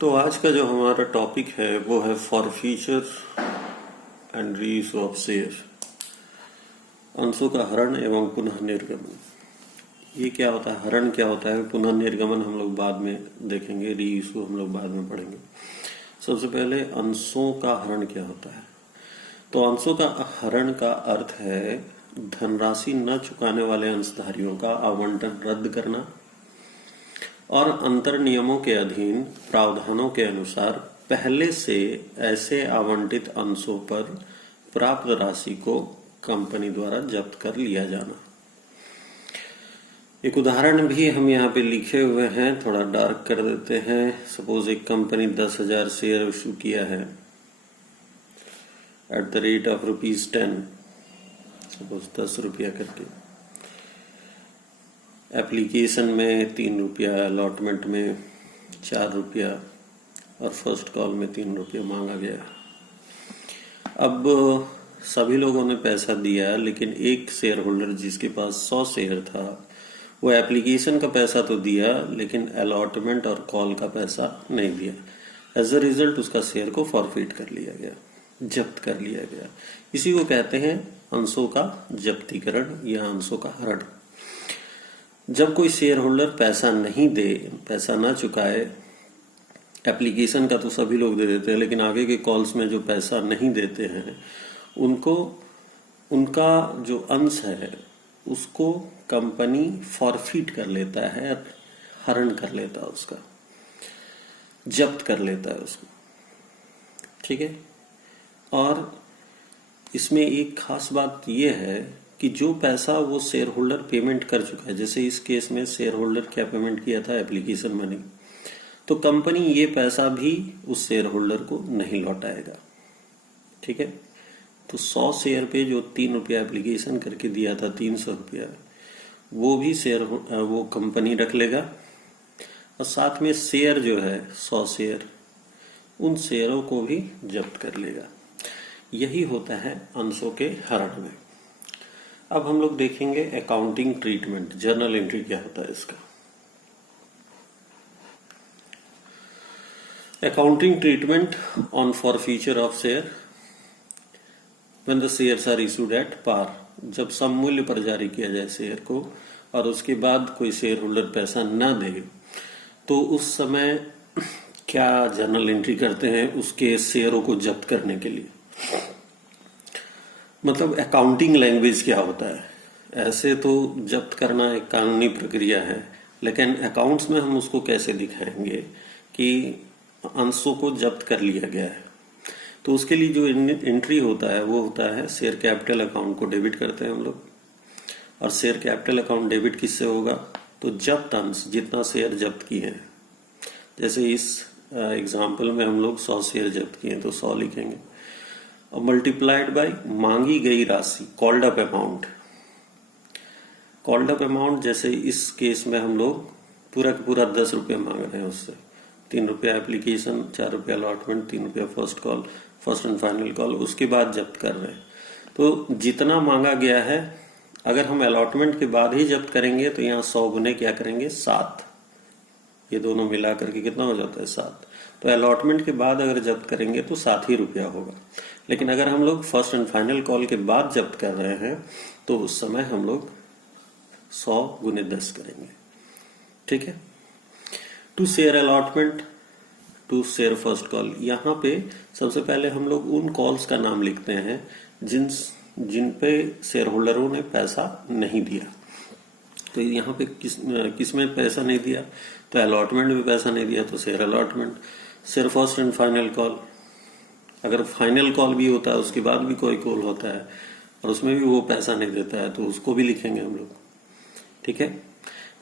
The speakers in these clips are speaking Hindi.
तो आज का जो हमारा टॉपिक है वो है forfeiture and reuse of share, अंशों का हरण एवं पुनः निर्गमन। ये क्या होता है, हरण क्या होता है, पुनः निर्गमन हम लोग बाद में देखेंगे, रीयूज को हम लोग बाद में पढ़ेंगे। सबसे पहले अंशों का हरण क्या होता है। तो अंशों का हरण का अर्थ है धनराशि न चुकाने वाले अंशधारियों का आवंटन रद्द करना और अंतर नियमों के अधीन प्रावधानों के अनुसार पहले से ऐसे आवंटित अंशों पर प्राप्त राशि को कंपनी द्वारा जब्त कर लिया जाना। एक उदाहरण भी हम यहाँ पे लिखे हुए हैं, थोड़ा डार्क कर देते हैं। सपोज एक कंपनी 10,000 शेयर इशू किया है at the rate of ₹10, suppose 10 रुपया करके। एप्लीकेशन में 3 रुपया, अलॉटमेंट में 4 रुपया और फर्स्ट कॉल में 3 रुपया मांगा गया। अब सभी लोगों ने पैसा दिया, लेकिन एक शेयर होल्डर जिसके पास 100 शेयर था वो एप्लीकेशन का पैसा तो दिया लेकिन अलॉटमेंट और कॉल का पैसा नहीं दिया। एज अ रिजल्ट उसका शेयर को फॉरफिट कर लिया गया, जब्त कर लिया गया। इसी को कहते हैं अंशों का जब्तीकरण या अंशों का हरण। जब कोई शेयर होल्डर पैसा नहीं दे, पैसा ना चुकाए, एप्लीकेशन का तो सभी लोग दे देते हैं, लेकिन आगे के कॉल्स में जो पैसा नहीं देते हैं उनको, उनका जो अंश है उसको कंपनी फॉरफिट कर लेता है, हरण कर लेता है, उसका जब्त कर लेता है उसको। ठीक है। और इसमें एक खास बात यह है कि जो पैसा वो शेयर होल्डर पेमेंट कर चुका है, जैसे इस केस में शेयर होल्डर क्या पेमेंट किया था, एप्लीकेशन मनी, तो कंपनी ये पैसा भी उस शेयर होल्डर को नहीं लौटाएगा। ठीक है। तो 100 शेयर पे जो 3 रुपया एप्लीकेशन करके दिया था, 300 रुपया, वो भी शेयर वो कंपनी रख लेगा और साथ में शेयर जो है 100 शेयर, उन शेयरों को भी जब्त कर लेगा। यही होता है अंशों के हरण में। अब हम लोग देखेंगे अकाउंटिंग ट्रीटमेंट, जर्नल एंट्री क्या होता है इसका। Accounting treatment on forfeiture of share when the shares are issued at par. जब सम मूल्य पर जारी किया जाए शेयर को और उसके बाद कोई शेयर होल्डर पैसा न दे, तो उस समय क्या जर्नल एंट्री करते हैं उसके शेयरों को जब्त करने के लिए। मतलब अकाउंटिंग लैंग्वेज क्या होता है। ऐसे तो जब्त करना एक कानूनी प्रक्रिया है, लेकिन अकाउंट्स में हम उसको कैसे दिखाएंगे कि अंशों को जब्त कर लिया गया है। तो उसके लिए जो एंट्री होता है वो होता है शेयर कैपिटल अकाउंट को डेबिट करते हैं हम लोग। और शेयर कैपिटल अकाउंट डेबिट किससे होगा, तो जब्त अंश, जितना शेयर जब्त किए हैं। जैसे इस एग्जाम्पल में हम लोग 100 शेयर जब्त किए हैं तो 100 लिखेंगे और मल्टीप्लाइड बाय मांगी गई राशि, called up amount. Called up amount जैसे इस केस में हम लोग पूरा का पूरा 10 रुपया मांग रहे हैं उससे। 3 रुपया एप्लीकेशन, 4 रुपया अलॉटमेंट, 3 रुपया first call, first and final call, उसके बाद जब्त कर रहे हैं। तो जितना मांगा गया है, अगर हम अलॉटमेंट के बाद ही जब्त करेंगे तो यहाँ 100 गुने क्या करेंगे, 7। ये दोनों मिला करके कितना हो जाता है, 7। तो अलॉटमेंट के बाद अगर जब्त करेंगे तो 7 ही रुपया होगा। लेकिन अगर हम लोग फर्स्ट एंड फाइनल कॉल के बाद जब्त कर रहे हैं तो उस समय हम लोग 100 गुने 10 करेंगे। ठीक है। To share allotment, to share first call. यहाँ पे सबसे पहले हम लोग उन कॉल्स का नाम लिखते हैं जिन पे शेयर होल्डरों ने पैसा नहीं दिया। तो यहाँ पे किस में पैसा नहीं दिया, तो अलॉटमेंट में पैसा नहीं दिया तो share allotment. Share first and final call, अगर फाइनल कॉल भी होता है उसके बाद भी कोई कॉल होता है और उसमें भी वो पैसा नहीं देता है तो उसको भी लिखेंगे हम लोग। ठीक है।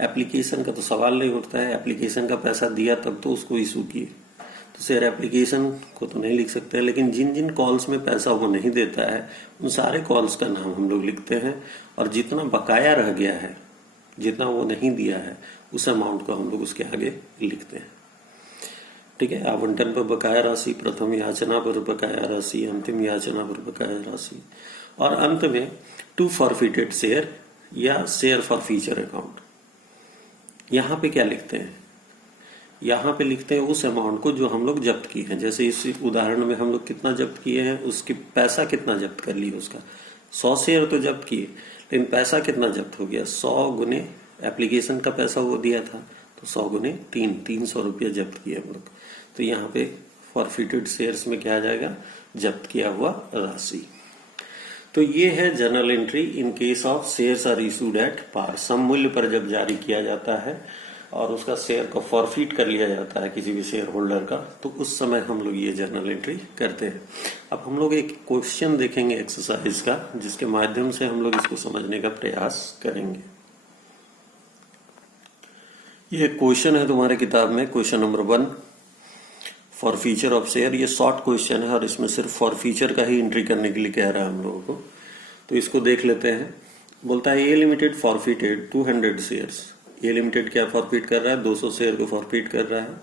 एप्लीकेशन का तो सवाल नहीं उठता है, एप्लीकेशन का पैसा दिया तब तो उसको इशू किए, तो शेयर एप्लीकेशन को तो नहीं लिख सकते। लेकिन जिन जिन कॉल्स में पैसा वो नहीं देता है उन सारे कॉल्स का नाम हम लोग लिखते हैं और जितना बकाया रह गया है, जितना वो नहीं दिया है, उस अमाउंट को हम लोग उसके आगे लिखते हैं। ठीक है। आवंटन पर बकाया राशि, प्रथम याचना पर बकाया राशि, अंतिम याचना पर बकाया राशि और अंत में टू फॉरफिटेड शेयर या शेयर फॉर फ्यूचर अकाउंट। यहाँ पे क्या लिखते हैं, यहाँ पे लिखते हैं उस अमाउंट को जो हम लोग जब्त किए हैं। जैसे इस उदाहरण में हम लोग कितना जब्त किए हैं, उसकी पैसा कितना जब्त कर लिया उसका, 100 शेयर तो जब्त किए, लेकिन पैसा कितना जब्त हो गया, 100 गुने एप्लीकेशन का पैसा वो दिया था, तो 100 गुने 300 रुपया जब्त किए हम लोग। तो यहाँ पे फॉरफिटेड शेयर्स में क्या आ जाएगा, जब्त किया हुआ राशि। तो ये है journal entry in case of shares are issued at par. सम मूल्य पर जब जारी किया जाता है और उसका शेयर को फॉरफिट कर लिया जाता है किसी भी शेयर होल्डर का, तो उस समय हम लोग ये जर्नल एंट्री करते हैं। अब हम लोग एक क्वेश्चन देखेंगे एक्सरसाइज का, जिसके माध्यम से हम लोग इसको समझने का प्रयास करेंगे। ये क्वेश्चन है तुम्हारे किताब में, question number 1, for feature of share. ये शॉर्ट क्वेश्चन है और इसमें सिर्फ फॉर फीचर का ही एंट्री करने के लिए कह रहा है हम लोगों को। तो इसको देख लेते हैं। बोलता है ए लिमिटेड फॉरफिटेड 200 शेयर्स। ए लिमिटेड क्या फॉरफिट कर रहा है, 200 शेयर को फॉरफिट कर रहा है,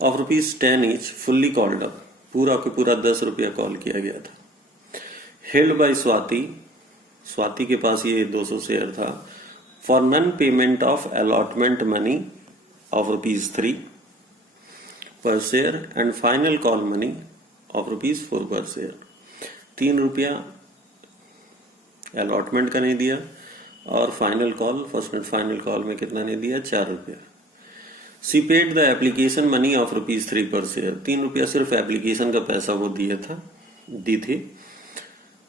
of ₹10 each, fully called up, पूरा के पूरा 10 रुपया कॉल किया गया था। हेल्ड बाय स्वाति, स्वाति के पास ये 200 शेयर था, for non payment of allotment money of ₹3 per share and final call money of ₹4 per share. 3 रुपया अलॉटमेंट का नहीं दिया और final call, first and final call में कितना नहीं दिया, 4 रुपया। She paid the application money of ₹3 per share. 3 रुपया सिर्फ एप्लीकेशन का पैसा वो दिया था, दी थी,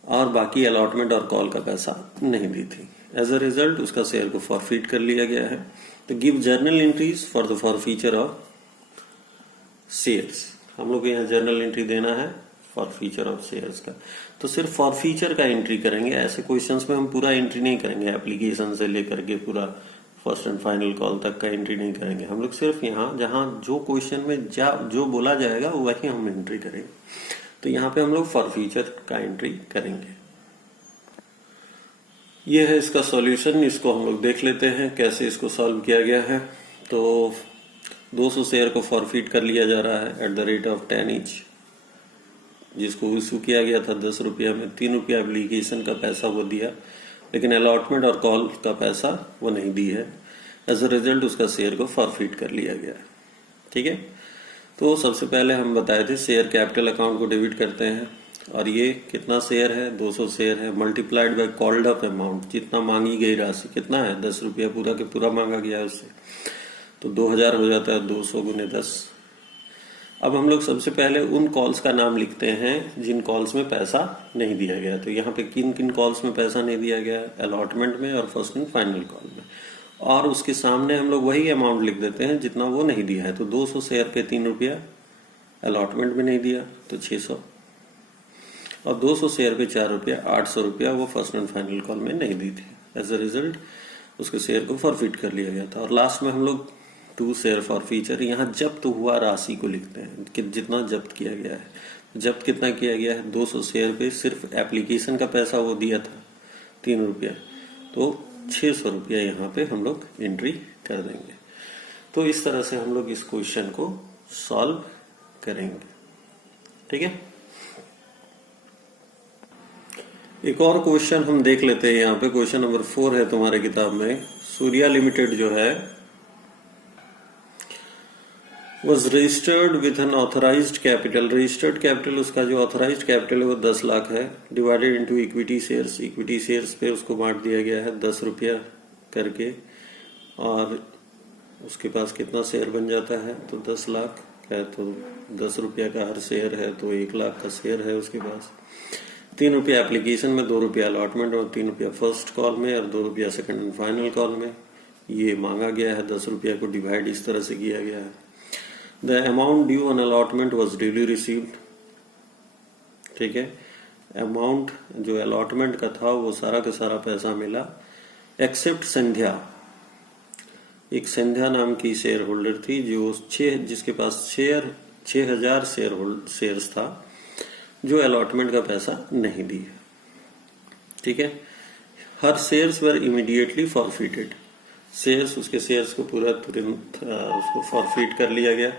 और बाकी अलॉटमेंट और कॉल का पैसा नहीं दी थी। एज अ रिजल्ट उसका शेयर को फॉरफिट कर लिया गया है। तो give journal entries for the forfeiture of shares. हम लोग यहाँ जर्नल एंट्री देना है फॉरफीचर ऑफ शेयर्स का। तो सिर्फ फॉरफीचर का एंट्री करेंगे, ऐसे क्वेश्चंस में हम पूरा एंट्री नहीं करेंगे, एप्लीकेशन से लेकर के पूरा फर्स्ट एंड फाइनल कॉल तक का एंट्री नहीं करेंगे। हम लोग सिर्फ यहाँ जहाँ जो क्वेश्चन में जो बोला जाएगा वही हम एंट्री करेंगे। तो यहाँ पे हम लोग फॉरफीचर का एंट्री करेंगे। ये है इसका सॉल्यूशन, इसको हम लोग देख लेते हैं कैसे इसको सॉल्व किया गया है। तो 200 शेयर को फॉरफिट कर लिया जा रहा है at the rate of 10 each, जिसको इशू किया गया था 10 रुपया में। 3 रुपया एप्लीकेशन का पैसा वो दिया, लेकिन अलॉटमेंट और कॉल का पैसा वो नहीं दी है। एज अ रिजल्ट उसका शेयर को फॉरफिट कर लिया गया है। ठीक है, तो सबसे पहले हम बताए थे शेयर कैपिटल अकाउंट को डेबिट करते हैं, और ये कितना शेयर है, 200 शेयर है, multiplied by called up amount, जितना मांगी गई राशि कितना है, 10 रुपया पूरा के पूरा मांगा गया है उससे, तो 2000 हो जाता है, 200 गुने 10। अब हम लोग सबसे पहले उन कॉल्स का नाम लिखते हैं जिन कॉल्स में पैसा नहीं दिया गया। तो यहाँ पे किन किन कॉल्स में पैसा नहीं दिया गया, अलॉटमेंट में और फर्स्ट एंड फाइनल कॉल में, और उसके सामने हम लोग वही अमाउंट लिख देते हैं जितना वो नहीं दिया है। तो 200 शेयर पे 3 रुपया, अलॉटमेंट में नहीं दिया तो 600, और 200 शेयर पे 4 रुपया, 800 रुपया वो फर्स्ट एंड फाइनल कॉल में नहीं दी थी। एज अ रिजल्ट उसके शेयर को फॉरफिट कर लिया गया था। और लास्ट में हम लोग 2 शेयर फॉरफीचर, यहाँ जब्त हुआ राशि को लिखते हैं कि जितना जब्त किया गया है। जब्त कितना किया गया है, 200 शेयर पे सिर्फ एप्लीकेशन का पैसा वो दिया था 3 रुपया, तो 600 रुपया यहाँ पे हम लोग एंट्री कर देंगे। तो इस तरह से हम लोग इस क्वेश्चन को सॉल्व करेंगे। ठीक है, एक और क्वेश्चन हम देख लेते हैं। यहाँ पे क्वेश्चन नंबर 4 है तुम्हारे किताब में। सूर्या लिमिटेड जो है was registered with an authorized capital। Registered capital, उसका जो ऑथराइज्ड कैपिटल है वो 10 लाख है, divided into equity shares. Equity shares पे उसको बांट दिया गया है 10 रुपया करके, और उसके पास कितना शेयर बन जाता है, तो 10 लाख है, तो 10 रुपया का हर शेयर है, तो 1 लाख का शेयर है उसके पास। 3 रुपया एप्लीकेशन में, 2 रुपया अलॉटमेंट और 3 रुपया फर्स्ट कॉल में, और 2 रुपया सेकंड एंड फाइनल कॉल में ये मांगा गया है। 10 रुपया को डिवाइड इस तरह से किया गया है। The amount due on allotment was duly received। ठीक है, अमाउंट जो अलॉटमेंट का था वो सारा का सारा पैसा मिला, एक्सेप्ट संध्या। एक संध्या नाम की शेयर होल्डर थी जो जिसके पास 6000 शेयर्स था, जो अलॉटमेंट का पैसा नहीं दी। ठीक है, her shares were immediately forfeited. Shares, उसके शेयर्स को पूरा तुरंत उसको फॉरफिट कर लिया गया।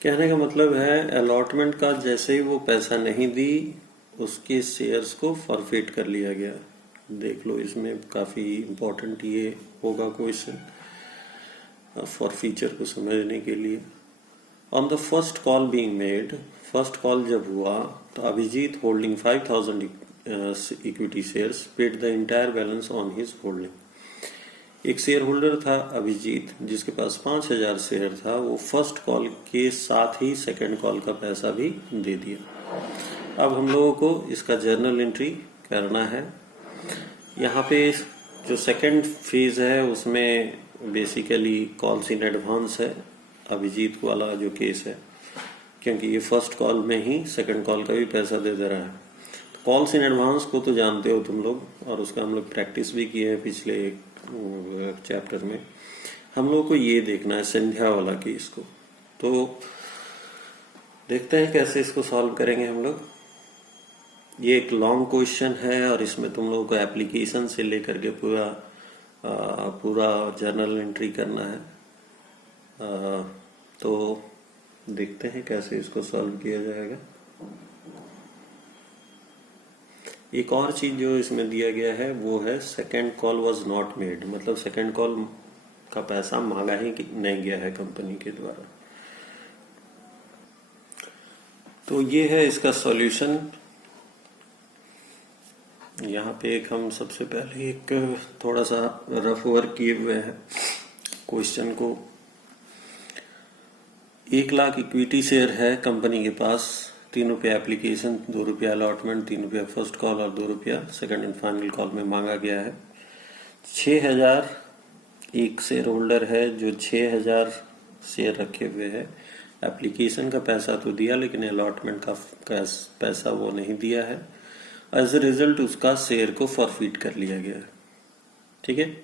कहने का मतलब है अलॉटमेंट का जैसे ही वो पैसा नहीं दी, उसके शेयर्स को फॉरफिट कर लिया गया। देख लो, इसमें काफी इंपॉर्टेंट ये होगा क्वेश्चन। फॉर फीचर को समझने के लिए। On the first call being made, first call जब हुआ तो Abhijit holding 5000 equity shares paid the entire balance on his holding. एक शेयर होल्डर था अभिजीत जिसके पास 5000 शेयर था, वो फर्स्ट कॉल के साथ ही सेकंड कॉल का पैसा भी दे दिया। अब हम लोगों को इसका जर्नल एंट्री करना है। यहाँ पे जो सेकंड फेज है उसमें बेसिकली कॉल्स इन एडवांस है, अभिजीत वाला जो केस है, क्योंकि ये फर्स्ट कॉल में ही सेकंड कॉल का भी पैसा दे दे रहा है। कॉल्स इन एडवांस को तो जानते हो तुम लोग, और उसका हम लोग प्रैक्टिस भी किए हैं पिछले चैप्टर में। हम लोग को ये देखना है संध्या वाला केस को, तो देखते हैं कैसे इसको सॉल्व करेंगे हम लोग। ये एक लॉन्ग क्वेश्चन है और इसमें तुम लोगों को एप्लीकेशन से लेकर के पूरा जर्नल एंट्री करना है। तो देखते हैं कैसे इसको सॉल्व किया जाएगा। एक और चीज जो इसमें दिया गया है वो है second call was not made, मतलब सेकेंड कॉल का पैसा मांगा ही नहीं गया है कंपनी के द्वारा। तो ये है इसका सॉल्यूशन। यहाँ पे एक हम सबसे पहले एक थोड़ा सा रफ वर्क किए हुए हैं क्वेश्चन को। 1 लाख इक्विटी शेयर है कंपनी के पास, 3 रुपया एप्लीकेशन, 2 रुपया अलॉटमेंट, 3 रुपया फर्स्ट कॉल और 2 रुपया सेकंड एंड फाइनल कॉल में मांगा गया है। 6000 एक शेयर होल्डर है जो 6000 शेयर रखे हुए है। एप्लीकेशन का पैसा तो दिया लेकिन अलॉटमेंट का पैसा वो नहीं दिया है। एज ए रिजल्ट उसका शेयर को फॉरफिट कर लिया गया है। ठीक है,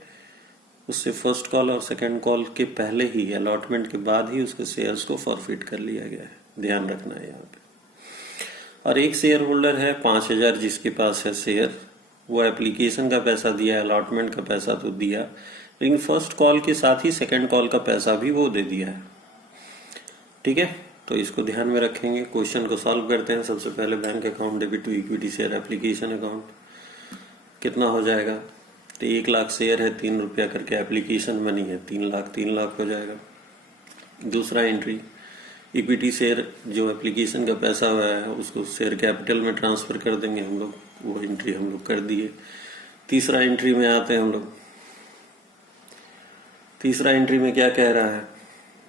उससे फर्स्ट कॉल और सेकंड कॉल के पहले ही, अलॉटमेंट के बाद ही उसके शेयर्स को फॉरफिट कर लिया गया है, ध्यान रखना है यहाँ पे। और एक शेयर होल्डर है 5000 जिसके पास है शेयर, वो एप्लीकेशन का पैसा दिया, अलॉटमेंट का पैसा तो दिया, लेकिन फर्स्ट कॉल के साथ ही सेकंड कॉल का पैसा भी वो दे दिया है। ठीक है, तो इसको ध्यान में रखेंगे। क्वेश्चन को सॉल्व करते हैं। सबसे पहले bank account debit to equity share application account कितना हो जाएगा। तो 1 लाख शेयर है, 3 रुपया करके एप्लीकेशन मनी है, 3 लाख हो जाएगा। दूसरा एंट्री, इक्विटी शेयर जो एप्लीकेशन का पैसा हुआ है उसको शेयर कैपिटल में ट्रांसफर कर देंगे हम लोग, वो एंट्री हम लोग कर दिए। तीसरा एंट्री में आते हैं हम लोग। तीसरा एंट्री में क्या कह रहा है,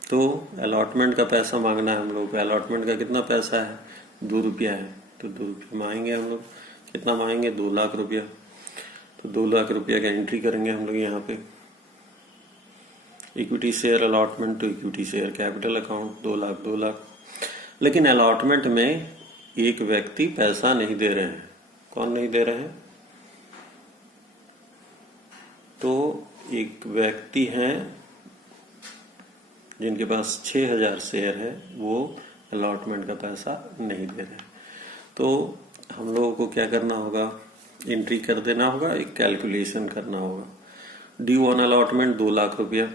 तो अलॉटमेंट का पैसा मांगना है हम लोग को। अलॉटमेंट का कितना पैसा है, 2 रुपया है, तो 2 रुपया मांगेंगे हम लोग। कितना मांगेंगे, 2 लाख रुपया। तो 2 लाख रुपया का एंट्री करेंगे हम लोग यहाँ पे। Equity share allotment to equity share capital account 2 lakh. लेकिन अलॉटमेंट में एक व्यक्ति पैसा नहीं दे रहे हैं। कौन नहीं दे रहे हैं, तो एक व्यक्ति हैं जिनके पास 6000 शेयर है, वो अलॉटमेंट का पैसा नहीं दे रहे। तो हम लोगों को क्या करना होगा, एंट्री कर देना होगा, एक कैलकुलेशन करना होगा। ड्यू ऑन अलॉटमेंट 2 लाख रुपया,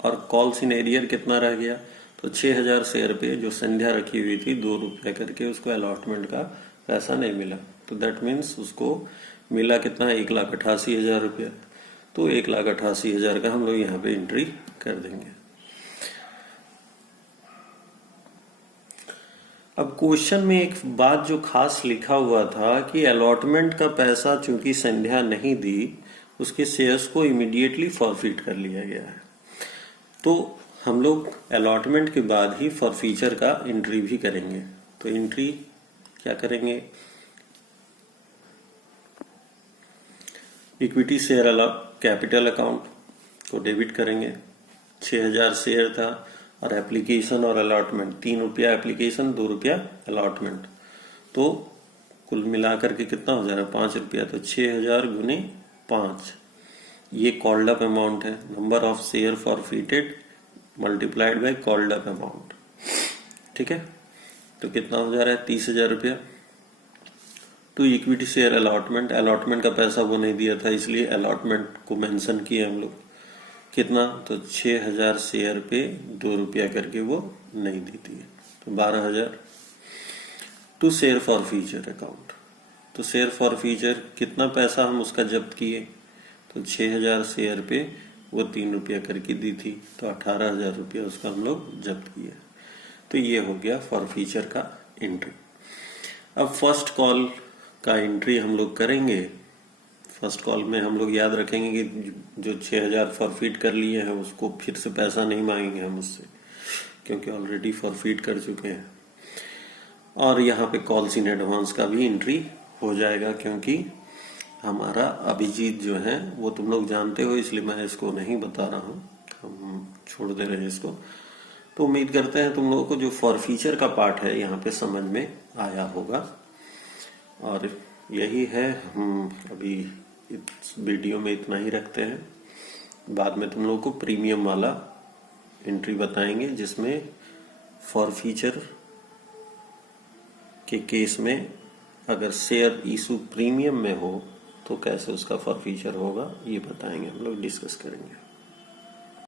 और कॉल्स इन एरियर कितना रह गया, तो 6000 शेयर पे जो संध्या रखी हुई थी 2 रुपया करके, उसको अलॉटमेंट का पैसा नहीं मिला। तो दैट मीन्स उसको मिला कितना, 1,88,000 रुपया। तो 1,88,000 का हम लोग यहाँ पे एंट्री कर देंगे। अब क्वेश्चन में एक बात जो खास लिखा हुआ था कि अलॉटमेंट का पैसा चूंकि संध्या नहीं दी, उसके शेयर्स को इमीडिएटली फॉरफिट कर लिया गया है। तो हम लोग अलॉटमेंट के बाद ही फॉरफीचर का एंट्री भी करेंगे। तो एंट्री क्या करेंगे, इक्विटी शेयर कैपिटल अकाउंट को डेबिट करेंगे। 6000 शेयर था और एप्लीकेशन और अलॉटमेंट 3 रुपया एप्लीकेशन, 2 रुपया अलॉटमेंट, तो कुल मिलाकर के कितना हो जा रहा है, 5 रुपया। तो 6000 गुने 5, ये कॉल्ड अप अमाउंट है। Number of share forfeited multiplied by called up amount. ठीक है, तो कितना हो जा रहा है, 30,000 रुपया। To equity share allotment, allotment का पैसा वो नहीं दिया था, इसलिए अलॉटमेंट को मेंशन किया हम लोग। कितना, तो 6000 शेयर पे 2 रुपया करके वो नहीं देती है, तो 12,000। To share forfeiture account, तो शेयर फॉर फीचर कितना पैसा हम उसका जब्त किए, तो 6000 शेयर पे वो 3 रुपया करके दी थी, तो 18,000 रुपया उसका हम लोग जब्त किए। तो ये हो गया फॉरफीचर का एंट्री। अब फर्स्ट कॉल का एंट्री हम लोग करेंगे। फर्स्ट कॉल में हम लोग याद रखेंगे कि जो 6,000 फॉरफीट कर लिए हैं उसको फिर से पैसा नहीं मांगेंगे हम उससे, क्योंकि ऑलरेडी फॉरफीट कर चुके हैं। और यहाँ पे कॉल्स इन एडवांस का भी एंट्री हो जाएगा, क्योंकि हमारा अभिजीत जो है वो तुम लोग जानते हो, इसलिए मैं इसको नहीं बता रहा हूँ, हम छोड़ दे रहे हैं इसको। तो उम्मीद करते हैं तुम लोगों को जो फॉरफीचर का पार्ट है यहाँ पे समझ में आया होगा। और यही है, हम अभी इस वीडियो में इतना ही रखते हैं। बाद में तुम लोगों को प्रीमियम वाला एंट्री बताएंगे, जिसमें फॉरफीचर के केस में अगर शेयर इशू प्रीमियम में हो तो कैसे उसका फॉरफीचर होगा, ये बताएंगे, हम लोग डिस्कस करेंगे।